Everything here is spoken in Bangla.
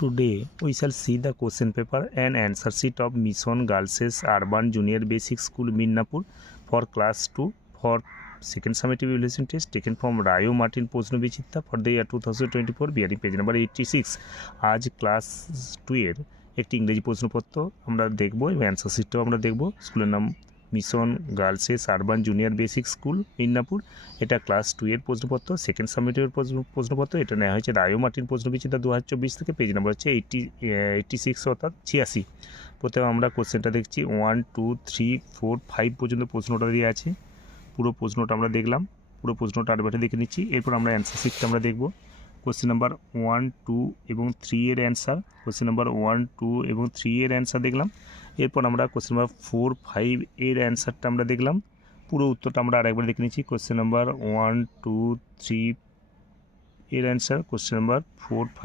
Today we shall see the question paper and answer sheet of Mission Girls' Urban Junior Basic School Midnapur for class 2 for second summative evaluation test taken from Rayo Martin Posnovichita for the year 2024 bearing page number 86। আজ ক্লাস 2 এর একটি ইংরেজি প্রশ্নপত্র আমরা দেখব এবং অ্যান্সার শিটটাও আমরা দেখব। স্কুলের নাম mission girls urban junior basic school Midnapore. এটা ক্লাস 2 এর প্রশ্নপত্র, সেকেন্ড সাবমিটের প্রশ্নপত্র। এটা নেওয়া হয়েছে রায়ো মার্টিন প্রশ্নবিচিতা 2024 থেকে। পেজ নাম্বার হচ্ছে 86 অর্থাৎ 86। প্রথমে আমরা কোশ্চেনটা দেখছি 1 2 3 4 5 পর্যন্ত প্রশ্নটা দিয়ে আছে। পুরো প্রশ্নটা আমরা দেখলাম, পুরো প্রশ্নটা আরেকবার দেখে নিচ্ছি। এরপর আমরা অ্যান্সার শিটটা আমরা দেখব। কোশ্চেন নাম্বার 1 2 এবং 3 এর অ্যান্সার, কোশ্চেন নাম্বার 1 2 এবং 3 এর অ্যান্সার দেখলাম। এরপর আমরা কোশ্চেন নাম্বার 4 5 এর অ্যান্সারটা আমরা দেখলাম। পুরো উত্তরটা আমরা আরেকবার দেখে নিচ্ছি। কোশ্চেন নাম্বার 1 2 3 এর অ্যান্সার, কোশ্চেন নাম্বার 4 5